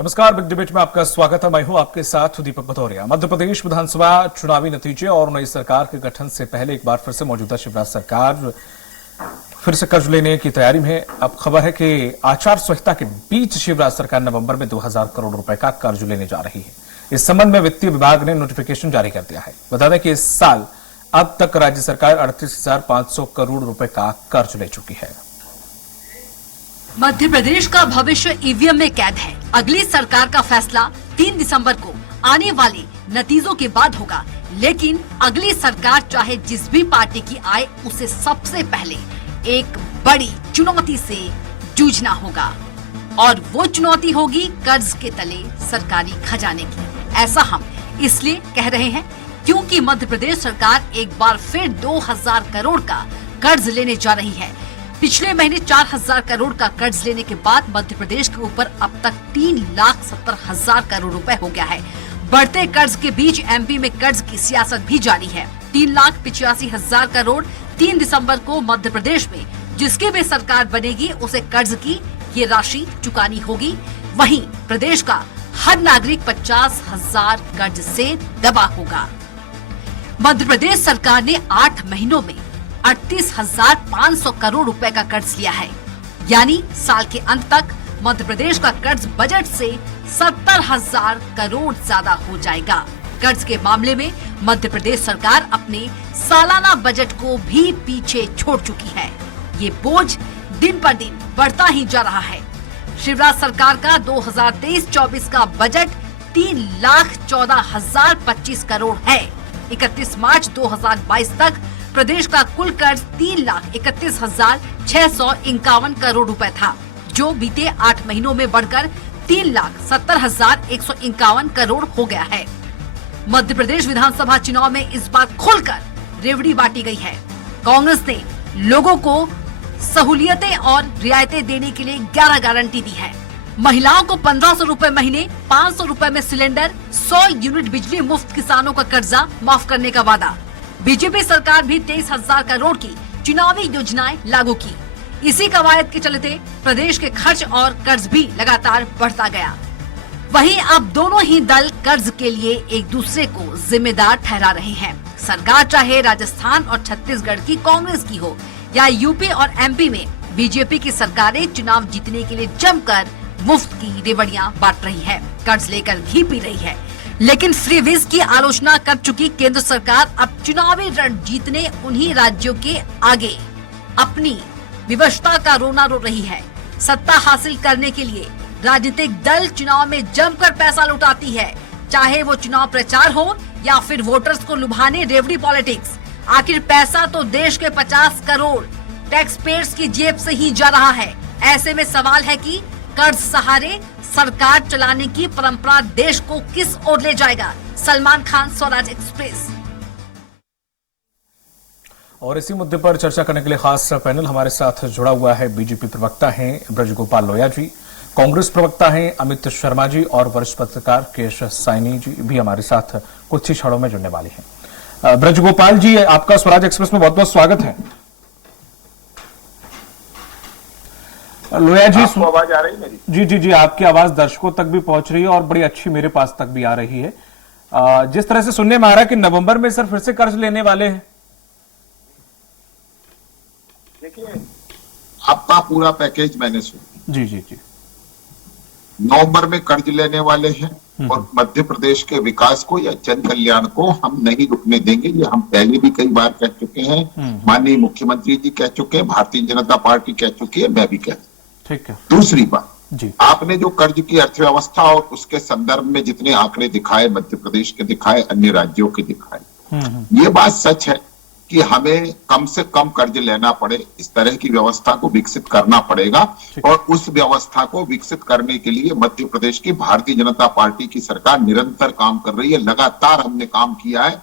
नमस्कार, big debate में आपका स्वागत है। मैं हूं आपके साथ दीपक भदौरिया। मध्य प्रदेश विधानसभा चुनावी नतीजे और नई सरकार के गठन से पहले एक बार फिर से मौजूदा शिवराज सरकार फिर से कर्ज लेने की तैयारी में है। अब खबर है कि आचार संहिता के बीच शिवराज सरकार नवंबर में 2000 करोड़ रुपए का कर्ज लेने जा रही है। इस संबंध में वित्तीय विभाग ने नोटिफिकेशन जारी कर दिया है। बता दें कि इस साल अब तक राज्य सरकार 38,500 करोड़ रुपए का कर्ज ले चुकी है। मध्य प्रदेश का भविष्य ईवीएम में कैद है। अगली सरकार का फैसला 3 दिसंबर को आने वाले नतीजों के बाद होगा, लेकिन अगली सरकार चाहे जिस भी पार्टी की आए, उसे सबसे पहले एक बड़ी चुनौती से जूझना होगा और वो चुनौती होगी कर्ज के तले सरकारी खजाने की। ऐसा हम इसलिए कह रहे हैं क्योंकि मध्य प्रदेश सरकार एक बार फिर 2000 करोड़ का कर्ज लेने जा रही है। पिछले महीने 4000 करोड़ का कर्ज लेने के बाद मध्य प्रदेश के ऊपर अब तक 3,70,000 करोड़ रुपए हो गया है। बढ़ते कर्ज के बीच एमपी में कर्ज की सियासत भी जारी है। 3,85,000 करोड़ 3 दिसंबर को मध्य प्रदेश में जिसकी भी सरकार बनेगी उसे कर्ज की ये राशि चुकानी होगी। वहीं प्रदेश का हर नागरिक 50,000 कर्ज से दबा होगा। मध्य प्रदेश सरकार ने 8 महीनों में 38,500 करोड़ रुपए का कर्ज लिया है, यानी साल के अंत तक मध्य प्रदेश का कर्ज बजट से 70,000 करोड़ ज्यादा हो जाएगा। कर्ज के मामले में मध्य प्रदेश सरकार अपने सालाना बजट को भी पीछे छोड़ चुकी है। ये बोझ दिन पर दिन बढ़ता ही जा रहा है। शिवराज सरकार का 2023-24 का बजट 3,14,025 करोड़ है। 31 मार्च 2022 तक प्रदेश का कुल कर्ज 3,31,651 करोड़ रुपए था, जो बीते 8 महीनों में बढ़कर 3,70,151 करोड़ हो गया है। मध्य प्रदेश विधानसभा चुनाव में इस बार खुलकर रेवड़ी बांटी गई है। कांग्रेस ने लोगों को सहूलियतें और रियायतें देने के लिए 11 गारंटी दी है। महिलाओं को 1,500 रुपए महीने, 500 रुपए में सिलेंडर, 100 यूनिट बिजली मुफ्त, किसानों का कर्जा माफ करने का वादा। बीजेपी सरकार भी 23,000 करोड़ की चुनावी योजनाएं लागू की। इसी कवायद के चलते प्रदेश के खर्च और कर्ज भी लगातार बढ़ता गया। वहीं अब दोनों ही दल कर्ज के लिए एक दूसरे को जिम्मेदार ठहरा रहे हैं। सरकार चाहे राजस्थान और छत्तीसगढ़ की कांग्रेस की हो या यूपी और एमपी में बीजेपी की सरकारें चुनाव जीतने के लिए जमकर मुफ्त की रेवड़ियां बांट रही है, कर्ज लेकर घी पी रही है। लेकिन फ्रीवीज की आलोचना कर चुकी केंद्र सरकार अब चुनावी रण जीतने उन्हीं राज्यों के आगे अपनी विवशता का रोना रो रही है। सत्ता हासिल करने के लिए राजनीतिक दल चुनाव में जमकर पैसा लुटाती है, चाहे वो चुनाव प्रचार हो या फिर वोटर्स को लुभाने रेवड़ी पॉलिटिक्स। आखिर पैसा तो देश के 50 करोड़ टैक्स पेयर्स की जेब से ही जा रहा है। ऐसे में सवाल है कि कर्ज सहारे सरकार चलाने की परंपरा देश को किस ओर ले जाएगा। सलमान खान, स्वराज एक्सप्रेस। और इसी मुद्दे पर चर्चा करने के लिए खास पैनल हमारे साथ जुड़ा हुआ है। बीजेपी प्रवक्ता हैं ब्रजगोपाल लोया जी, कांग्रेस प्रवक्ता हैं अमित शर्मा जी और वरिष्ठ पत्रकार केश साइनी जी भी हमारे साथ कुछ ही क्षणों में जुड़ने वाले हैं। ब्रजगोपाल जी, आपका स्वराज एक्सप्रेस में बहुत बहुत स्वागत है। लोया जी, आपको आवाज आ रही है मेरी? जी जी जी, आपकी आवाज दर्शकों तक भी पहुंच रही है और बड़ी अच्छी मेरे पास तक भी आ रही है। जिस तरह से सुनने में आ रहा है कि नवंबर में सर फिर से कर्ज लेने वाले हैं। देखिए, आपका पूरा पैकेज मैंने सुना। जी जी जी, नवंबर में कर्ज लेने वाले हैं और मध्य प्रदेश के विकास को या जन कल्याण को हम नहीं रुकने देंगे। ये हम पहले भी कई बार कह चुके हैं, माननीय मुख्यमंत्री जी कह चुके हैं, भारतीय जनता पार्टी कह चुकी है, मैं भी कह। ठीक है। दूसरी बात जी, आपने जो कर्ज की अर्थव्यवस्था और उसके संदर्भ में जितने आंकड़े दिखाए, मध्य प्रदेश के दिखाए, अन्य राज्यों के दिखाए, ये बात सच है कि हमें कम से कम कर्ज लेना पड़े, इस तरह की व्यवस्था को विकसित करना पड़ेगा। और उस व्यवस्था को विकसित करने के लिए मध्य प्रदेश की भारतीय जनता पार्टी की सरकार निरंतर काम कर रही है। लगातार हमने काम किया है।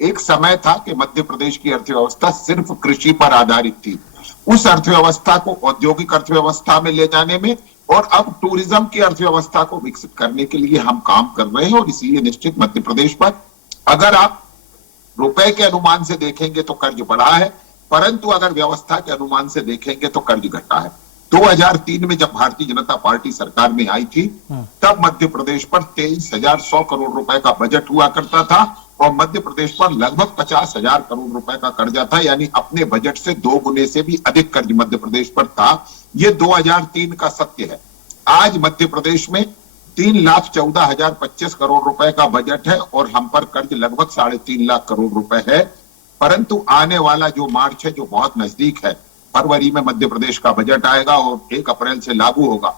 एक समय था कि मध्य प्रदेश की अर्थव्यवस्था सिर्फ कृषि पर आधारित थी। उस अर्थव्यवस्था को औद्योगिक अर्थव्यवस्था में ले जाने में और अब टूरिज्म की अर्थव्यवस्था को विकसित करने के लिए हम काम कर रहे हैं। और इसलिए निश्चित मध्य प्रदेश पर अगर आप रुपए के अनुमान से देखेंगे तो कर्ज बढ़ा है, परंतु अगर व्यवस्था के अनुमान से देखेंगे तो कर्ज घटा है। 2003 में जब भारतीय जनता पार्टी सरकार में आई थी, तब मध्य प्रदेश पर 23,100 करोड़ रुपए का बजट हुआ करता था और मध्य प्रदेश पर लगभग 50,000 करोड़ रुपए का कर्जा था, यानी अपने बजट से 2 गुने से भी अधिक कर्ज मध्य प्रदेश पर था। ये 2003 का सत्य है। आज मध्य प्रदेश में 3,14,025 करोड़ रुपए का बजट है और हम पर कर्ज लगभग 3.5 लाख करोड़ रुपए है। परंतु आने वाला जो मार्च है, जो बहुत नजदीक है, फरवरी में मध्य प्रदेश का बजट आएगा और 1 अप्रैल से लागू होगा।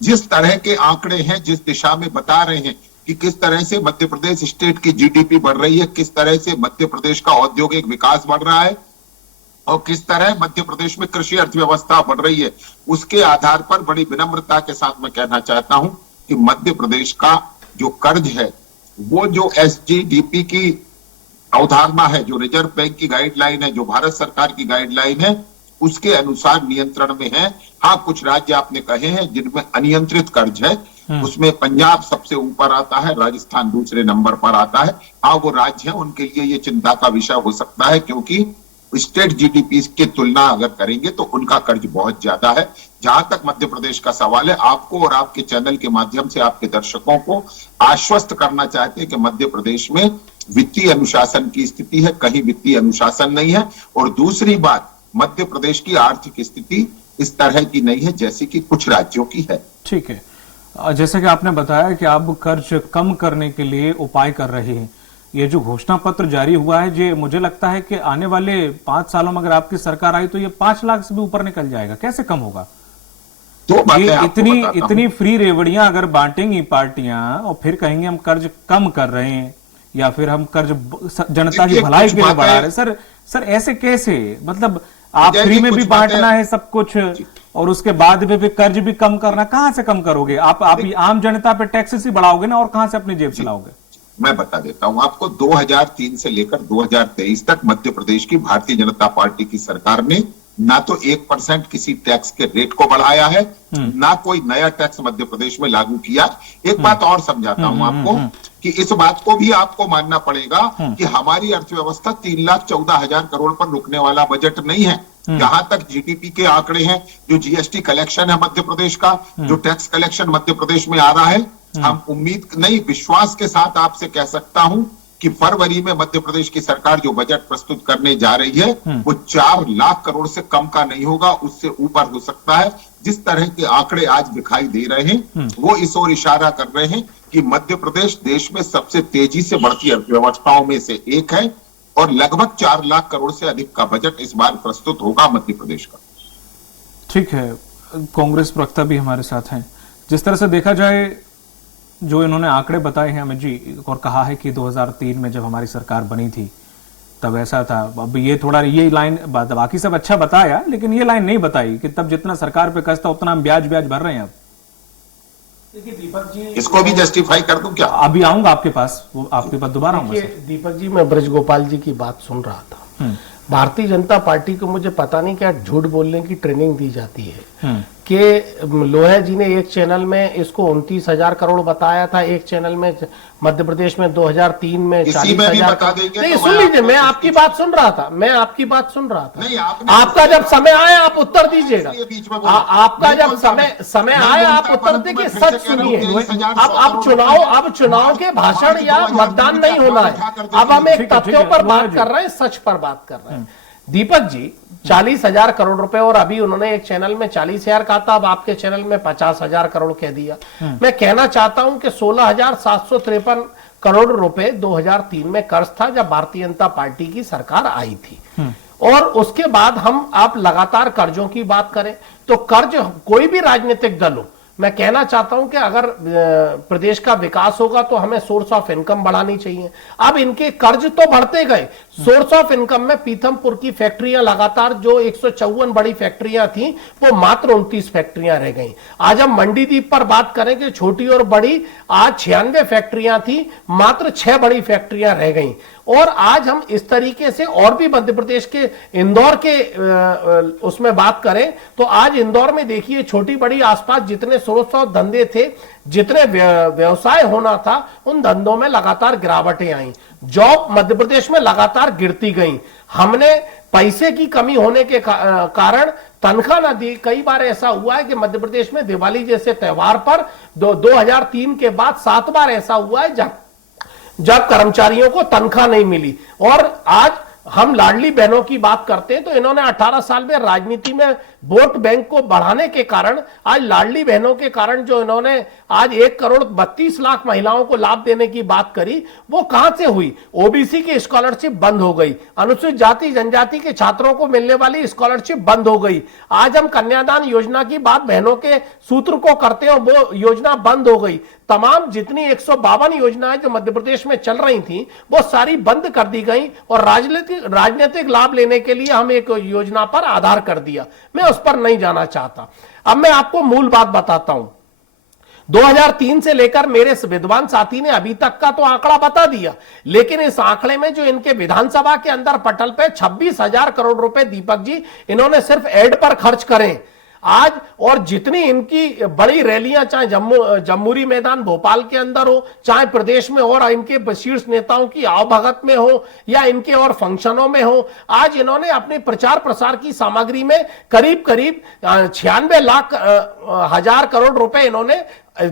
जिस तरह के आंकड़े हैं, जिस दिशा में बता रहे हैं कि किस तरह से मध्य प्रदेश स्टेट की जीडीपी बढ़ रही है, किस तरह से मध्य प्रदेश का औद्योगिक विकास बढ़ रहा है और किस तरह मध्य प्रदेश में कृषि अर्थव्यवस्था बढ़ रही है, उसके आधार पर बड़ी विनम्रता के साथ मैं कहना चाहता हूं कि मध्य प्रदेश का जो कर्ज है, वो जो एसजीडीपी की अवधारणा है, जो रिजर्व बैंक की गाइडलाइन है, जो भारत सरकार की गाइडलाइन है, उसके अनुसार नियंत्रण में है। हाँ, कुछ राज्य आपने कहे हैं जिनमें अनियंत्रित कर्ज है, उसमें पंजाब सबसे ऊपर आता है, राजस्थान दूसरे नंबर पर आता है। हाँ, वो राज्य हैं, उनके लिए ये चिंता का विषय हो सकता है, क्योंकि स्टेट जीडीपी की तुलना अगर करेंगे तो उनका कर्ज बहुत ज्यादा है। जहां तक मध्य प्रदेश का सवाल है, आपको और आपके चैनल के माध्यम से आपके दर्शकों को आश्वस्त करना चाहते हैं कि मध्य प्रदेश में वित्तीय अनुशासन की स्थिति है, कहीं वित्तीय अनुशासन नहीं है। और दूसरी बात, मध्य प्रदेश की आर्थिक स्थिति इस तरह की नहीं है जैसी कि कुछ राज्यों की है। ठीक है, जैसे कि आपने बताया कि आप कर्ज कम करने के लिए उपाय कर रहे हैं। ये जो घोषणा पत्र जारी हुआ है, ये मुझे लगता है कि आने वाले 5 सालों में अगर आपकी सरकार आई तो ये 5 लाख से भी ऊपर निकल जाएगा। कैसे कम होगा? ये इतनी फ्री रेवड़ियां अगर बांटेंगी पार्टियां और फिर कहेंगे हम कर्ज कम कर रहे हैं या फिर हम कर्ज जनता की भलाई के लिए बढ़ा रहे हैं। सर ऐसे कैसे? मतलब आप फ्री में भी बांटना है सब कुछ और उसके बाद भी कर्ज भी कम करना, कहां से कम करोगे? आप आम जनता पे टैक्सेस ही बढ़ाओगे ना, और कहां से अपनी जेब चलाओगे? मैं बता देता हूं आपको। 2003 से लेकर 2023 तक मध्य प्रदेश की भारतीय जनता पार्टी की सरकार ने ना तो 1% किसी टैक्स के रेट को बढ़ाया है, ना कोई नया टैक्स मध्य प्रदेश में लागू किया। एक बात और समझाता हूं आपको कि इस बात को भी आपको मानना पड़ेगा कि हमारी अर्थव्यवस्था 3,14,000 करोड़ पर रुकने वाला बजट नहीं है। जहां तक जीडीपी के आंकड़े हैं, जो जीएसटी कलेक्शन है मध्य प्रदेश का, जो टैक्स कलेक्शन मध्य प्रदेश में आ रहा है, हम उम्मीद नहीं, विश्वास के साथ आपसे कह सकता हूं कि फरवरी में मध्य प्रदेश की सरकार जो बजट प्रस्तुत करने जा रही है वो 4 लाख करोड़ से कम का नहीं होगा, उससे ऊपर हो सकता है। जिस तरह के आंकड़े आज दिखाई दे रहे हैं वो इस ओर इशारा कर रहे हैं कि मध्य प्रदेश देश में सबसे तेजी से बढ़ती अर्थव्यवस्थाओं में से एक है और लगभग 4 लाख करोड़ से अधिक का बजट इस बार प्रस्तुत होगा मध्य प्रदेश का। ठीक है, कांग्रेस प्रवक्ता भी हमारे साथ हैं। जिस तरह से देखा जाए, जो इन्होंने आंकड़े बताए हैं अमित जी, और कहा है कि 2003 में जब हमारी सरकार बनी थी तब ऐसा था। अब ये थोड़ा ये लाइन, बाकी सब अच्छा बताया लेकिन ये लाइन नहीं बताई कि तब जितना सरकार पे कर्ज था उतना हम ब्याज भर रहे हैं। अब देखिए दीपक जी, इसको भी जस्टिफाई कर दूं क्या? अभी आऊंगा आपके पास, वो आपके पास दोबारा आऊंगा। दीपक जी, मैं ब्रजगोपाल जी की बात सुन रहा था। भारतीय जनता पार्टी को मुझे पता नहीं क्या झूठ बोलने की ट्रेनिंग दी जाती है कि लोहिया जी ने एक चैनल में इसको 29,000 करोड़ बताया था, एक चैनल में मध्य प्रदेश में 2003 में 40,000। नहीं, सुन लीजिए, मैं आपकी बात सुन रहा था, आपका जब समय आए आप उत्तर दीजिएगा। आपका जब समय आए आप उत्तर देखिए, सच सुनिए। अब चुनाव के भाषण या मतदान नहीं होना है, अब हम एक तथ्यों पर बात कर रहे हैं, सच पर बात कर रहे हैं। दीपक जी, 40,000 करोड़ रुपए, और अभी उन्होंने एक चैनल में 40,000 कहा था, अब आपके चैनल में 50,000 करोड़ कह दिया। मैं कहना चाहता हूं कि 16,753 करोड़ रुपए 2003 में कर्ज था जब भारतीय जनता पार्टी की सरकार आई थी। और उसके बाद आप लगातार कर्जों की बात करें तो कर्ज कोई भी राजनीतिक दल हो, मैं कहना चाहता हूं कि अगर प्रदेश का विकास होगा तो हमें सोर्स ऑफ इनकम बढ़ानी चाहिए। अब इनके कर्ज तो बढ़ते गए, सोर्स ऑफ इनकम में पीथमपुर की फैक्ट्रियां लगातार जो 154 बड़ी फैक्ट्रियां थी वो मात्र 29 फैक्ट्रियां रह गई। आज हम मंडीदीप पर बात करें कि छोटी और बड़ी, आज 96 फैक्ट्रियां थी, मात्र 6 बड़ी फैक्ट्रियां रह गई। और आज हम इस तरीके से और भी मध्य प्रदेश के इंदौर के उसमें बात करें तो आज इंदौर में देखिए, छोटी बड़ी आसपास जितने सोर्स ऑफ धंधे थे, जितने व्यवसाय होना था, उन धंधों में लगातार गिरावटें आई। जॉब मध्य प्रदेश में लगातार गिरती गई। हमने पैसे की कमी होने के कारण तनख्वाह ना दी। कई बार ऐसा हुआ है कि मध्य प्रदेश में दिवाली जैसे त्योहार पर 2003 के बाद 7 बार ऐसा हुआ है जब कर्मचारियों को तनख्वाह नहीं मिली। और आज हम लाडली बहनों की बात करते हैं तो इन्होंने 18 साल में राजनीति में वोट बैंक को बढ़ाने के कारण आज लाडली बहनों के कारण जो इन्होंने आज 1,32,00,000 महिलाओं को लाभ देने की बात करी, वो कहां से हुई? ओबीसी की स्कॉलरशिप बंद हो गई, अनुसूचित जाति जनजाति के छात्रों को मिलने वाली स्कॉलरशिप बंद हो गई। आज हम कन्यादान योजना की बात बहनों के सूत्र को करते हैं, वो योजना बंद हो गई। तमाम जितनी 152 योजनाएं जो मध्य प्रदेश में चल रही थी वो सारी बंद कर दी गई और राजनीतिक लाभ लेने के लिए हम एक योजना पर आधार कर दिया। मैं उस पर नहीं जाना चाहता। अब मैं आपको मूल बात बताता हूं। 2003 से लेकर मेरे विद्वान साथी ने अभी तक का तो आंकड़ा बता दिया, लेकिन इस आंकड़े में जो इनके विधानसभा के अंदर पटल पे 26,000 करोड़ रुपए दीपक जी इन्होंने सिर्फ एड पर खर्च करें आज। और जितनी इनकी बड़ी रैलियां चाहे जम्मूरी मैदान भोपाल के अंदर हो, चाहे प्रदेश में और इनके शीर्ष नेताओं की आवभगत में हो या इनके और फंक्शनों में हो, आज इन्होंने अपने प्रचार प्रसार की सामग्री में करीब 96 लाख हजार करोड़ रुपए इन्होंने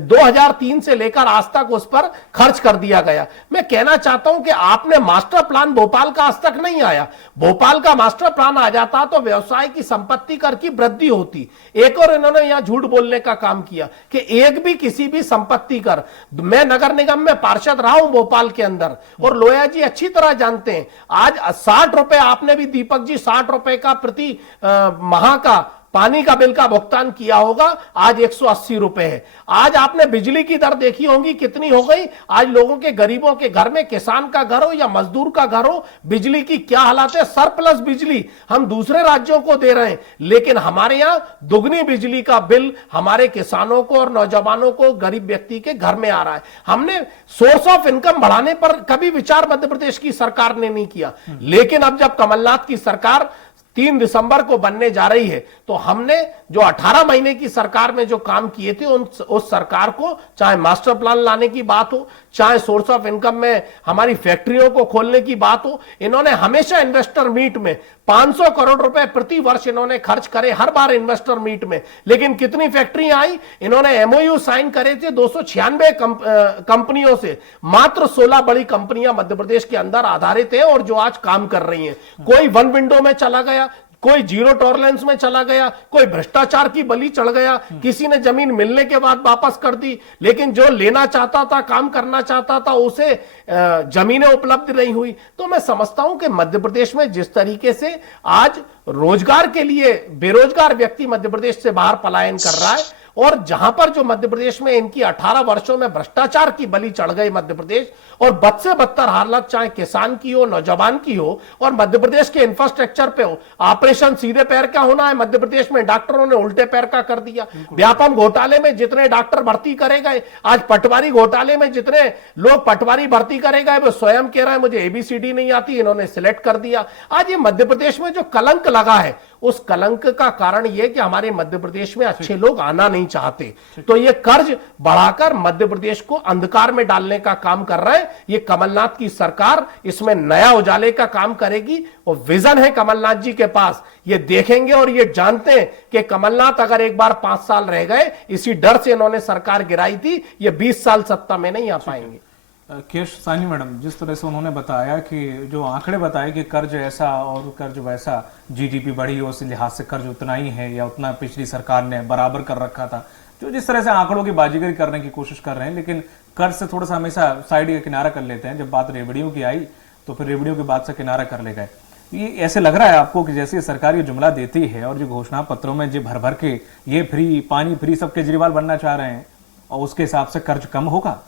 2003 से लेकर आज तक उस पर खर्च कर दिया गया। मैं कहना चाहता हूं कि आपने मास्टर प्लान भोपाल का आज तक नहीं आया। भोपाल का मास्टर प्लान आ जाता तो व्यवसाय की संपत्ति कर की वृद्धि होती। एक और इन्होंने यहां झूठ बोलने का काम किया कि एक भी किसी भी संपत्ति कर, मैं नगर निगम में पार्षद रहा हूं भोपाल के अंदर और लोया जी अच्छी तरह जानते हैं। आज 60 रुपए आपने भी दीपक जी 60 रुपए का प्रति माह का पानी का बिल का भुगतान किया होगा, आज 180 रुपए है। आज आपने बिजली की दर देखी होगी कितनी हो गई। आज लोगों के गरीबों के घर में, किसान का घर हो या मजदूर का घर हो, बिजली की क्या हालत है। सरप्लस बिजली हम दूसरे राज्यों को दे रहे हैं, लेकिन हमारे यहां दुगनी बिजली का बिल हमारे किसानों को और नौजवानों को, गरीब व्यक्ति के घर में आ रहा है। हमने सोर्स ऑफ इनकम बढ़ाने पर कभी विचार मध्य प्रदेश की सरकार ने नहीं किया, लेकिन अब जब कमलनाथ की सरकार 3 दिसंबर को बनने जा रही है तो हमने जो 18 महीने की सरकार में जो काम किए थे उस सरकार को, चाहे मास्टर प्लान लाने की बात हो, चाहे सोर्स ऑफ इनकम में हमारी फैक्ट्रियों को खोलने की बात हो, इन्होंने हमेशा इन्वेस्टर मीट में 500 करोड़ रुपए प्रति वर्ष इन्होंने खर्च करे हर बार इन्वेस्टर मीट में। लेकिन कितनी फैक्ट्रियां आई? इन्होंने एमओयू साइन करे थे 296 कंपनियों से, मात्र 16 बड़ी कंपनियां मध्य प्रदेश के अंदर आधारित है और जो आज काम कर रही हैं। कोई वन विंडो में चला गया, कोई जीरो टॉलरेंस में चला गया, कोई भ्रष्टाचार की बलि चढ़ गया, किसी ने जमीन मिलने के बाद वापस कर दी, लेकिन जो लेना चाहता था, काम करना चाहता था, उसे जमीनें उपलब्ध नहीं हुई। तो मैं समझता हूं कि मध्य प्रदेश में जिस तरीके से आज रोजगार के लिए बेरोजगार व्यक्ति मध्य प्रदेश से बाहर पलायन कर रहा है और जहां पर जो मध्य प्रदेश में इनकी 18 वर्षों में भ्रष्टाचार की बलि चढ़ गई मध्य प्रदेश, और बद से बदतर हालत चाहे किसान की हो, नौजवान की हो और मध्य प्रदेश के इंफ्रास्ट्रक्चर पे हो। ऑपरेशन सीधे पैर का होना है, मध्य प्रदेश में डॉक्टरों ने उल्टे पैर का कर दिया। व्यापम घोटाले में जितने डॉक्टर भर्ती करे गए, आज पटवारी घोटाले में जितने लोग पटवारी भर्ती करे गए, वो स्वयं कह रहे हैं मुझे ABCD नहीं आती, इन्होंने सिलेक्ट कर दिया। आज ये मध्य प्रदेश में जो कलंक लगा है, उस कलंक का कारण यह कि हमारे मध्य प्रदेश में अच्छे लोग आना नहीं चाहते। तो ये कर्ज बढ़ाकर मध्य प्रदेश को अंधकार में डालने का काम कर रहे हैं। ये कमलनाथ की सरकार इसमें नया उजाले का काम करेगी और विजन है कमलनाथ जी के पास। ये देखेंगे और ये जानते हैं कि कमलनाथ अगर एक बार 5 साल रह गए, इसी डर से इन्होंने सरकार गिराई थी, ये 20 साल सत्ता में नहीं आ पाएंगे। केश सानी मैडम, जिस तरह से उन्होंने बताया कि जो आंकड़े बताए कि कर्ज ऐसा और कर्ज वैसा, GDP बढ़ी उस लिहाज से कर्ज उतना ही है या उतना पिछली सरकार ने बराबर कर रखा था, जो जिस तरह से आंकड़ों की बाजीगरी करने की कोशिश कर रहे हैं, लेकिन कर्ज से थोड़ा सा हमेशा साइड का किनारा कर लेते हैं। जब बात रेवड़ियों की आई तो फिर रेवड़ियों की बात से किनारा कर ले गए। ये ऐसे लग रहा है आपको कि जैसे सरकार ये जुमला देती है और जो घोषणा पत्रों में जो भर भर के ये फ्री, पानी फ्री, सब केजरीवाल बनना चाह रहे हैं और उसके हिसाब से कर्ज कम होगा?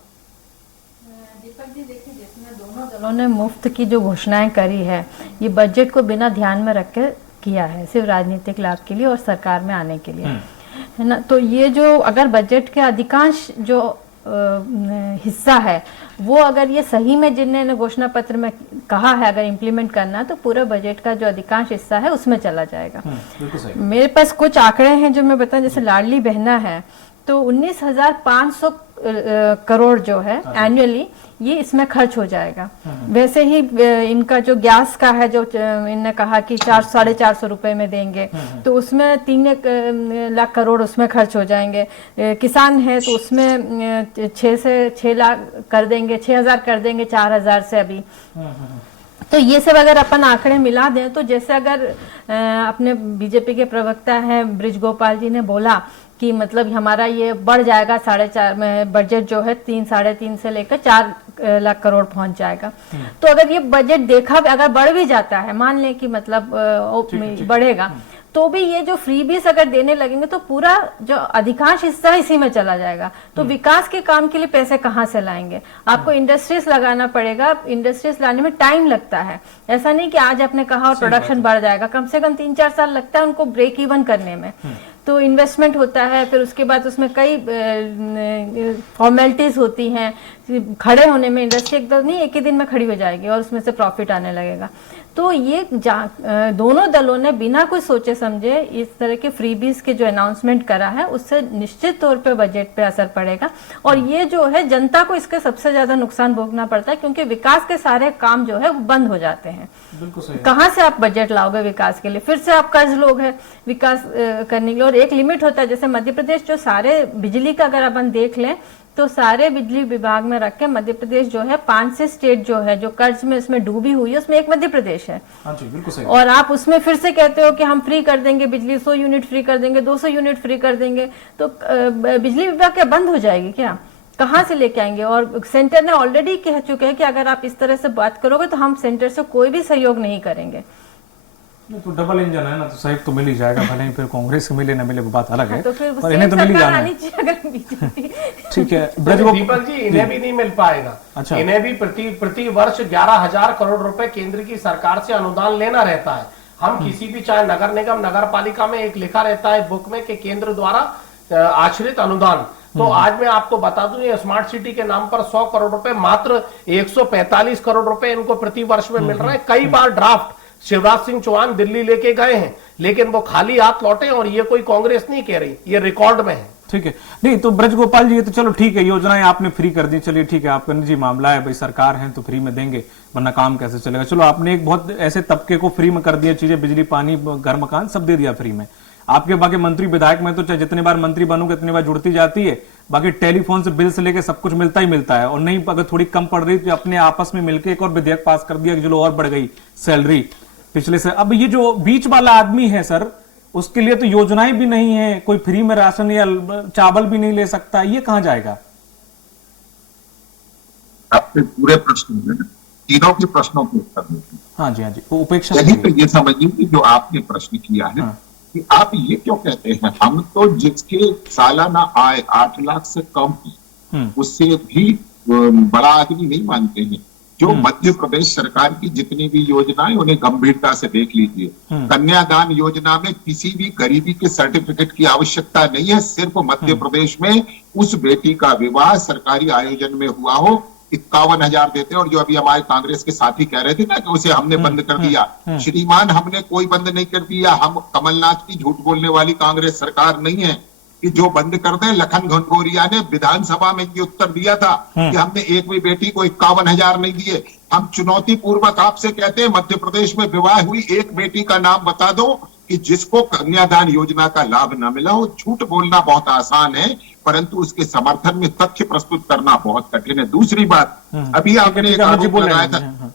दलों ने मुफ्त की जो घोषणाएं करी है, ये बजट को बिना ध्यान में रख के किया है, सिर्फ राजनीतिक लाभ के लिए और सरकार में आने के लिए, है ना। तो ये जो अगर बजट के अधिकांश जो हिस्सा है वो अगर ये सही में जिन्होंने घोषणा पत्र में कहा है अगर इम्प्लीमेंट करना, तो पूरा बजट का जो अधिकांश हिस्सा है उसमें चला जाएगा। मेरे पास कुछ आंकड़े हैं जो मैं बताऊं। जैसे लाडली बहना है तो 19,500 करोड़ जो है एनुअली ये इसमें खर्च हो जाएगा। वैसे ही इनका जो गैस का है, जो इनने कहा कि 400-450 रुपए में देंगे, तो उसमें 3 लाख करोड़ उसमें खर्च हो जाएंगे। किसान है तो उसमें 6 से 6 लाख कर देंगे, 6,000 कर देंगे 4,000 से अभी। तो ये सब अगर अपन आंकड़े मिला दें तो जैसे अगर अपने बीजेपी के प्रवक्ता हैं ब्रिज गोपाल जी ने बोला कि मतलब हमारा ये बढ़ जाएगा 4.5 में, बजट जो है 3-3.5 से लेकर 4 लाख करोड़ पहुंच जाएगा। तो अगर ये बजट देखा अगर बढ़ भी जाता है, मान लें कि मतलब बढ़ेगा, तो भी ये जो फ्रीबीज अगर देने लगेंगे तो पूरा जो अधिकांश हिस्सा इसी में चला जाएगा। तो विकास के काम के लिए पैसे कहाँ से लाएंगे? आपको इंडस्ट्रीज लगाना पड़ेगा, इंडस्ट्रीज लाने में टाइम लगता है। ऐसा नहीं कि आज आपने कहा और प्रोडक्शन बढ़ जाएगा, कम से कम 3-4 साल लगता है उनको ब्रेक इवन करने में। तो इन्वेस्टमेंट होता है, फिर उसके बाद उसमें कई फॉर्मेलिटीज होती हैं, खड़े होने में इंडस्ट्री एकदम नहीं एक ही दिन में खड़ी हो जाएगी और उसमें से प्रॉफिट आने लगेगा। तो ये दोनों दलों ने बिना कुछ सोचे समझे इस तरह के फ्रीबीज के जो अनाउंसमेंट करा है, उससे निश्चित तौर पे बजट पे असर पड़ेगा। और ये जो है जनता को इसके सबसे ज्यादा नुकसान भोगना पड़ता है, क्योंकि विकास के सारे काम जो है वो बंद हो जाते हैं। बिल्कुल सही। कहाँ से आप बजट लाओगे विकास के लिए? फिर से आप कर्ज लोगे विकास करने के लिए, और एक लिमिट होता है। जैसे मध्य प्रदेश जो सारे बिजली का अगर अपन देख लें तो सारे बिजली विभाग में रख के मध्य प्रदेश जो है 5 से स्टेट जो है जो कर्ज में इसमें डूबी हुई है, उसमें एक मध्य प्रदेश है। हाँ जी, बिल्कुल सही। और आप उसमें फिर से कहते हो कि हम फ्री कर देंगे बिजली, 100 यूनिट फ्री कर देंगे, 200 यूनिट फ्री कर देंगे, तो बिजली विभाग क्या बंद हो जाएगी क्या? कहाँ से लेके आएंगे? और सेंटर ने ऑलरेडी कह चुके हैं कि अगर आप इस तरह से बात करोगे तो हम सेंटर से कोई भी सहयोग नहीं करेंगे। तो डबल इंजन है ना, तो सहयोग तो मिल ही जाएगा, भले ही फिर कांग्रेस को मिले ना मिले वो बात अलग है, तो फिर पर इन्हें तो मिल ही जाना है। ठीक है दीपक जी, इन्हें भी नहीं मिल पाएगा। अच्छा। इन्हें भी प्रति वर्ष 11,000 करोड़ रुपए केंद्र की सरकार से अनुदान लेना रहता है। हम किसी भी, चाहे नगर निगम, नगर पालिका में एक लिखा रहता है बुक में कि केंद्र द्वारा आश्रित अनुदान। तो आज मैं आपको बता दूं, ये स्मार्ट सिटी के नाम पर 100 करोड़ रुपए, मात्र 145 करोड़ रुपए इनको प्रति वर्ष में मिल रहे हैं। कई बार ड्राफ्ट शिवराज सिंह चौहान दिल्ली लेके गए हैं, लेकिन वो खाली हाथ लौटे, और ये कोई कांग्रेस नहीं कह रही, ये रिकॉर्ड में है। ठीक है। नहीं तो ब्रज गोपाल जी, ये तो चलो ठीक है, योजनाएं आपने फ्री कर दी, चलिए ठीक है, आपका निजी मामला है, भाई सरकार है तो फ्री में देंगे, वरना काम कैसे चलेगा। चलो आपने एक बहुत ऐसे तबके को फ्री में कर दिया चीजें, बिजली, पानी, घर, मकान सब दे दिया फ्री में। आपके बाकी मंत्री विधायक में तो चाहे जितनी बार मंत्री बनोगे इतनी बार जुड़ती जाती है, बाकी टेलीफोन से बिल से लेके सब कुछ मिलता ही मिलता है। और नहीं अगर थोड़ी कम पड़ रही तो अपने आपस में मिलकर एक और विधेयक पास कर दिया कि चलो और बढ़ गई सैलरी पिछले से। अब ये जो बीच वाला आदमी है सर, उसके लिए तो योजनाएं भी नहीं है, कोई फ्री में राशन या चावल भी नहीं ले सकता, ये कहां जाएगा? आपके पूरे प्रश्न, तीनों के प्रश्नों के उत्तर देते हैं। हाँ जी, हाँ जी, उपेक्षा। यही तो ये समझिए कि जो आपने प्रश्न किया है, हाँ। कि आप ये क्यों कहते हैं, हम तो जिसके सालाना आय 8 लाख से कम है उससे भी बड़ा आदमी नहीं मानते हैं। जो मध्य प्रदेश सरकार की जितनी भी योजनाएं, उन्हें गंभीरता से देख लीजिए। कन्यादान योजना में किसी भी गरीबी के सर्टिफिकेट की आवश्यकता नहीं है। सिर्फ मध्य प्रदेश में उस बेटी का विवाह सरकारी आयोजन में हुआ हो 51,000 देते हैं। और जो अभी हमारे कांग्रेस के साथी कह रहे थे ना कि उसे हमने बंद कर दिया, श्रीमान, हमने कोई बंद नहीं कर दिया। हम कमलनाथ की झूठ बोलने वाली कांग्रेस सरकार नहीं है कि जो बंद कर दे। लखन घनघोरिया ने विधानसभा में ये उत्तर दिया था कि हमने एक भी बेटी को 51,000 नहीं दिए। हम चुनौती पूर्वक आपसे कहते हैं, मध्य प्रदेश में विवाह हुई एक बेटी का नाम बता दो कि जिसको कन्यादान योजना का लाभ न मिला हो। झूठ बोलना बहुत आसान है, परंतु उसके समर्थन में तथ्य प्रस्तुत करना बहुत कठिन है। दूसरी बात, अभी आपने एक आरोप लगाया था,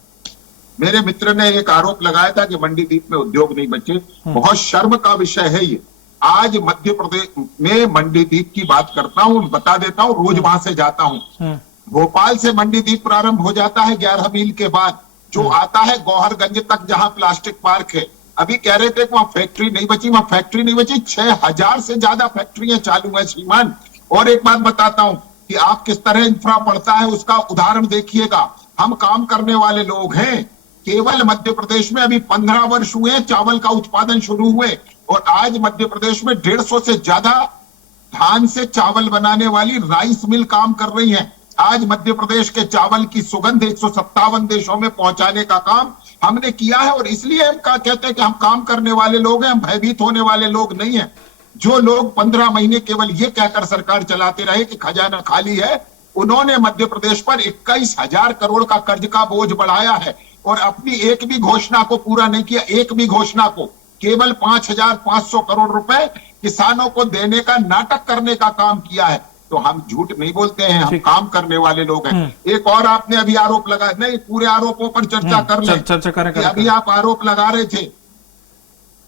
मेरे मित्र ने एक आरोप लगाया था कि मंडीदीप में उद्योग नहीं बचे। बहुत शर्म का विषय है ये। आज मध्य प्रदेश में मंडीदीप की बात करता हूं, बता देता हूं, रोज वहां से जाता हूं। भोपाल से मंडीदीप प्रारंभ हो जाता है 11 मील के बाद, जो आता है गौहरगंज तक, जहां प्लास्टिक पार्क है। अभी कह रहे थे कि वहां फैक्ट्री नहीं बची, वहां फैक्ट्री नहीं बची, 6,000 से ज्यादा फैक्ट्रियां चालू है श्रीमान। और एक बात बताता हूं कि आप किस तरह इंफ्रा पड़ता है, उसका उदाहरण देखिएगा। हम काम करने वाले लोग हैं। केवल मध्य प्रदेश में अभी 15 वर्ष हुए चावल का उत्पादन शुरू हुए, और आज मध्य प्रदेश में 150 से ज्यादा धान से चावल बनाने वाली राइस मिल काम कर रही हैं। आज मध्य प्रदेश के चावल की सुगंध 157 देशों में पहुंचाने का काम हमने किया है। और इसलिए हम कहते हैं कि हम काम करने वाले लोग हैं, हम भयभीत होने वाले लोग नहीं हैं। जो लोग 15 महीने केवल ये कहकर सरकार चलाते रहे कि खजाना खाली है, उन्होंने मध्य प्रदेश पर 21,000 करोड़ का कर्ज का बोझ बढ़ाया है और अपनी एक भी घोषणा को पूरा नहीं किया। एक भी घोषणा को, केवल 5,500 करोड़ रुपए किसानों को देने का नाटक करने का काम किया है। तो हम झूठ नहीं बोलते हैं, हम काम करने वाले लोग हैं। एक और आपने अभी आरोप लगा, नहीं पूरे आरोपों पर चर्चा कर ले। चर्चा करें। अभी आप आरोप लगा रहे थे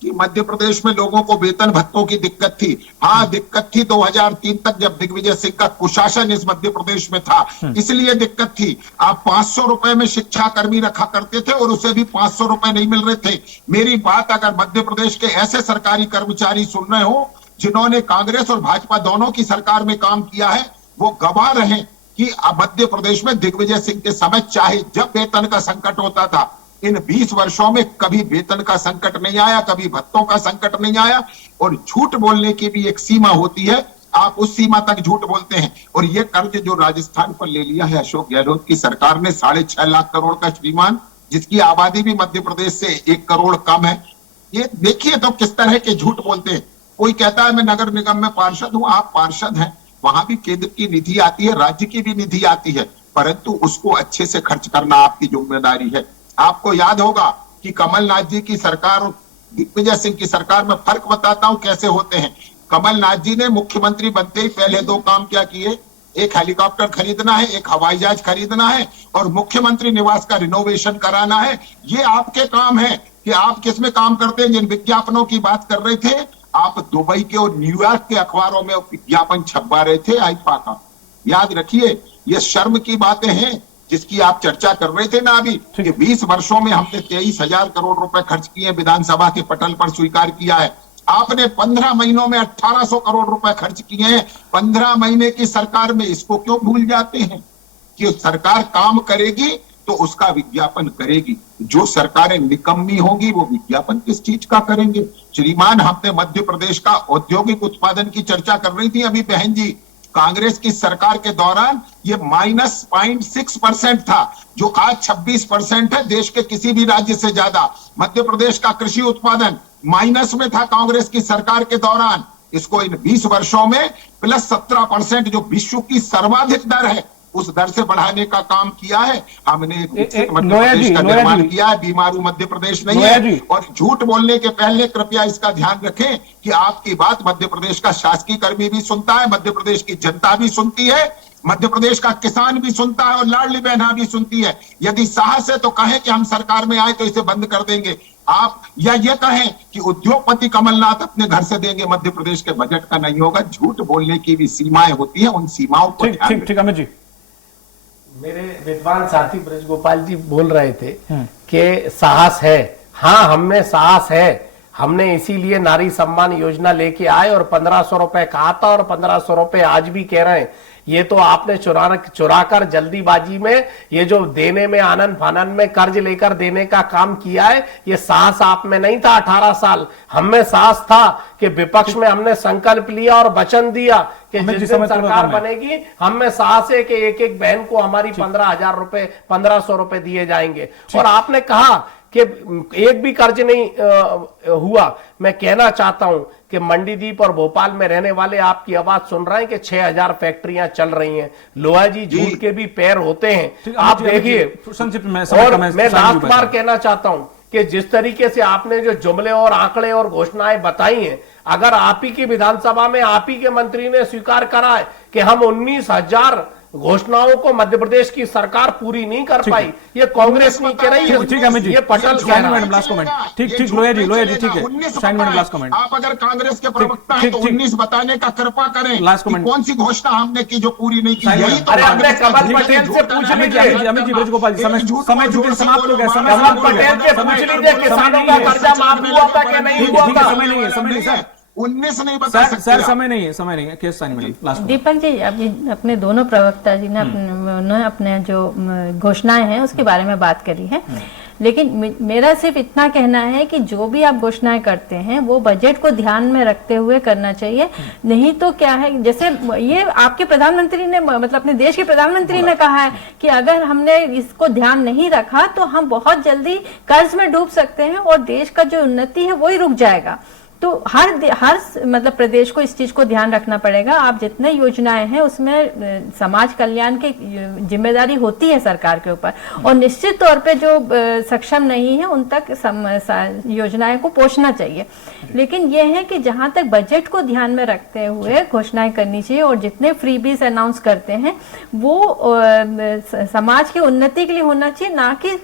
कि मध्य प्रदेश में लोगों को वेतन भत्तों की दिक्कत थी। हाँ, दिक्कत थी 2003 तक, जब दिग्विजय सिंह का कुशासन इस मध्य प्रदेश में था, इसलिए दिक्कत थी। आप 500 रुपए में शिक्षा कर्मी रखा करते थे और उसे भी 500 रुपए नहीं मिल रहे थे। मेरी बात अगर मध्य प्रदेश के ऐसे सरकारी कर्मचारी सुन रहे हो जिन्होंने कांग्रेस और भाजपा दोनों की सरकार में काम किया है, वो गवाह रहे कि मध्य प्रदेश में दिग्विजय सिंह के समय चाहे जब वेतन का संकट होता था, इन 20 वर्षों में कभी वेतन का संकट नहीं आया, कभी भत्तों का संकट नहीं आया। और झूठ बोलने की भी एक सीमा होती है, आप उस सीमा तक झूठ बोलते हैं। और ये कर्ज जो राजस्थान पर ले लिया है अशोक गहलोत की सरकार ने, 6.5 लाख करोड़ का श्रीमान, जिसकी आबादी भी मध्य प्रदेश से 1 करोड़ कम है, ये देखिए तो किस तरह के झूठ बोलते हैं। कोई कहता है मैं नगर निगम में पार्षद हूं, आप पार्षद हैं, वहां भी केंद्र की निधि आती है, राज्य की भी निधि आती है, परंतु उसको अच्छे से खर्च करना आपकी जिम्मेदारी है। आपको याद होगा कि कमलनाथ जी की सरकार और दिग्विजय सिंह की सरकार में फर्क बताता हूं कैसे होते हैं। कमलनाथ जी ने मुख्यमंत्री बनते ही पहले 2 काम क्या किए, एक हेलीकॉप्टर खरीदना है, एक हवाई जहाज खरीदना है और मुख्यमंत्री निवास का रिनोवेशन कराना है। ये आपके काम है कि आप किसमें काम करते हैं। जिन विज्ञापनों की बात कर रहे थे, आप दुबई के और न्यूयॉर्क के अखबारों में विज्ञापन छपवा रहे थे आईफा का। याद रखिए, ये शर्म की बातें हैं जिसकी आप चर्चा कर रहे थे ना अभी, कि 20 वर्षों में हमने 23,000 करोड़ रुपए खर्च किए, विधानसभा के पटल पर स्वीकार किया है। आपने 15 महीनों में 1,800 करोड़ रुपए खर्च किए हैं 15 महीने की सरकार में। इसको क्यों भूल जाते हैं कि सरकार काम करेगी तो उसका विज्ञापन करेगी। जो सरकारें निकम्मी होगी वो विज्ञापन किस चीज का करेंगे। श्रीमान, हमने मध्य प्रदेश का औद्योगिक उत्पादन की चर्चा कर रही थी अभी बहन जी। कांग्रेस की सरकार के दौरान ये -0.6% था, जो आज 26% है, देश के किसी भी राज्य से ज्यादा। मध्य प्रदेश का कृषि उत्पादन माइनस में था कांग्रेस की सरकार के दौरान। इसको इन 20 वर्षों में +17%, जो विश्व की सर्वाधिक दर है, उस दर से बढ़ाने का काम किया है। हमने मध्य प्रदेश का निर्माण किया है, बीमारू मध्य प्रदेश नहीं है। और झूठ बोलने के पहले कृपया इसका ध्यान रखें कि आपकी बात मध्य प्रदेश का शासकीय कर्मी भी सुनता है, मध्य प्रदेश की जनता भी सुनती है, मध्य प्रदेश का किसान भी सुनता है और लाडली बहना भी सुनती है। यदि साहस है तो कहें कि हम सरकार में आए तो इसे बंद कर देंगे आप, या ये कहें कि उद्योगपति कमलनाथ अपने घर से देंगे, मध्य प्रदेश के बजट का नहीं होगा। झूठ बोलने की भी सीमाएं होती है, उन सीमाओं को ठीक अमित जी। मेरे विद्वान साथी ब्रज गोपाल जी बोल रहे थे कि साहस है। हाँ, हम में साहस है। हमने इसीलिए नारी सम्मान योजना लेके आए और 1,500 रुपए कहा था और 1,500 रुपए आज भी कह रहे हैं। ये तो आपने चुराकर जल्दीबाजी में, ये जो देने में आनन फानन में कर्ज लेकर देने का काम किया है, ये साहस आप में नहीं था। 18 साल हम में साहस था कि विपक्ष में हमने संकल्प लिया और वचन दिया कि जिस दिन सरकार बनेगी, हम में साहस है कि एक एक बहन को हमारी 15,000 रुपए 1,500 रुपए दिए जाएंगे। और आपने कहा कि एक भी कर्ज नहीं हुआ। मैं कहना चाहता हूं कि मंडीदीप और भोपाल में रहने वाले आपकी आवाज सुन रहे हैं कि 6,000 फैक्ट्रियां चल रही हैं। लोहा जी, झूठ के भी पैर होते हैं, आप देखिए। और मैं लास्ट बार कहना चाहता हूं कि जिस तरीके से आपने जो जुमले और आंकड़े और घोषणाएं बताई हैं, अगर आप ही की विधानसभा में आप ही के मंत्री ने स्वीकार करा है कि हम 19,000 घोषणाओं को मध्य प्रदेश की सरकार पूरी नहीं कर पाई, ये कांग्रेस नहीं कह रही है। ठीक है, ये पटल ठीक, लोया जी, ठीक है। आप अगर कांग्रेस के प्रवक्ता हैं तो 19 बताने का कृपा करें कि कौन सी घोषणा हमने की जो पूरी नहीं की। यही तो कमल पटेल से पूछ लीजिए। अमित जी, ब्रज गोपाल जी, समय समाप्त हो गया। कमल पटेल से पूछ लीजिए किसानों का कर्जा माफ हुआ था कि नहीं हुआ था। समय नहीं है सर, 19 नहीं बता सकते सर। समय नहीं है। केस मैडम, दीपक जी, अभी अपने दोनों प्रवक्ता जी ने अपने जो घोषणाएं हैं उसके बारे में बात करी है, लेकिन मेरा सिर्फ इतना कहना है कि जो भी आप घोषणाएं करते हैं वो बजट को ध्यान में रखते हुए करना चाहिए। नहीं तो क्या है, जैसे ये आपके प्रधानमंत्री ने, मतलब अपने देश के प्रधानमंत्री ने कहा है कि अगर हमने इसको ध्यान नहीं रखा तो हम बहुत जल्दी कर्ज में डूब सकते हैं और देश का जो उन्नति है वही रुक जाएगा। तो हर मतलब प्रदेश को इस चीज को ध्यान रखना पड़ेगा। आप जितने योजनाएं हैं उसमें समाज कल्याण की जिम्मेदारी होती है सरकार के ऊपर, और निश्चित तौर पे जो सक्षम नहीं है उन तक योजनाएं को पहुंचना चाहिए। लेकिन यह है कि जहां तक बजट को ध्यान में रखते हुए घोषणाएं करनी चाहिए, और जितने फ्रीबीज अनाउंस करते हैं वो समाज की उन्नति के लिए होना चाहिए, ना कि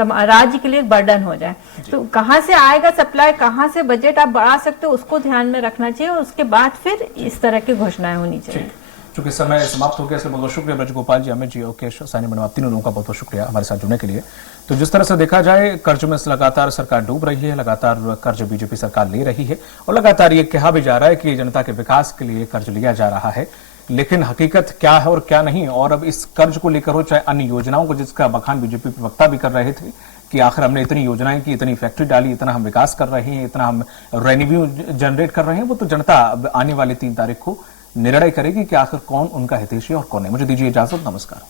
राज्य के लिए बर्डन हो जाए। तो कहां से आएगा सप्लाई, कहां से बजट आप बढ़ा सकते हो, उसको ध्यान में रखना चाहिए, और उसके बाद फिर इस तरह की घोषणाएं होनी चाहिए। चूंकि समय समाप्त हो गया, इसलिए बहुत बहुत शुक्रिया ब्रज गोपाल जी, अमित जी, ओकेश, साइनी मैडम, आप तीनों लोगों का बहुत बहुत शुक्रिया हमारे साथ जुड़ने के लिए। तो जिस तरह से देखा जाए, कर्ज में लगातार सरकार डूब रही है, लगातार कर्ज बीजेपी सरकार ले रही है, और लगातार ये कहा भी जा रहा है कि जनता के विकास के लिए कर्ज लिया जा रहा है। लेकिन हकीकत क्या है और क्या नहीं, और अब इस कर्ज को लेकर हो चाहे अन्य योजनाओं को, जिसका बखान बीजेपी प्रवक्ता भी कर रहे थे कि आखिर हमने इतनी योजनाएं की, इतनी फैक्ट्री डाली, इतना हम विकास कर रहे हैं, इतना हम रेवेन्यू जनरेट कर रहे हैं, वो तो जनता आने वाली 3 तारीख को निर्णय करेगी कि आखिर कौन उनका हितैषी और कौन नहीं। मुझे दीजिए इजाजत, नमस्कार।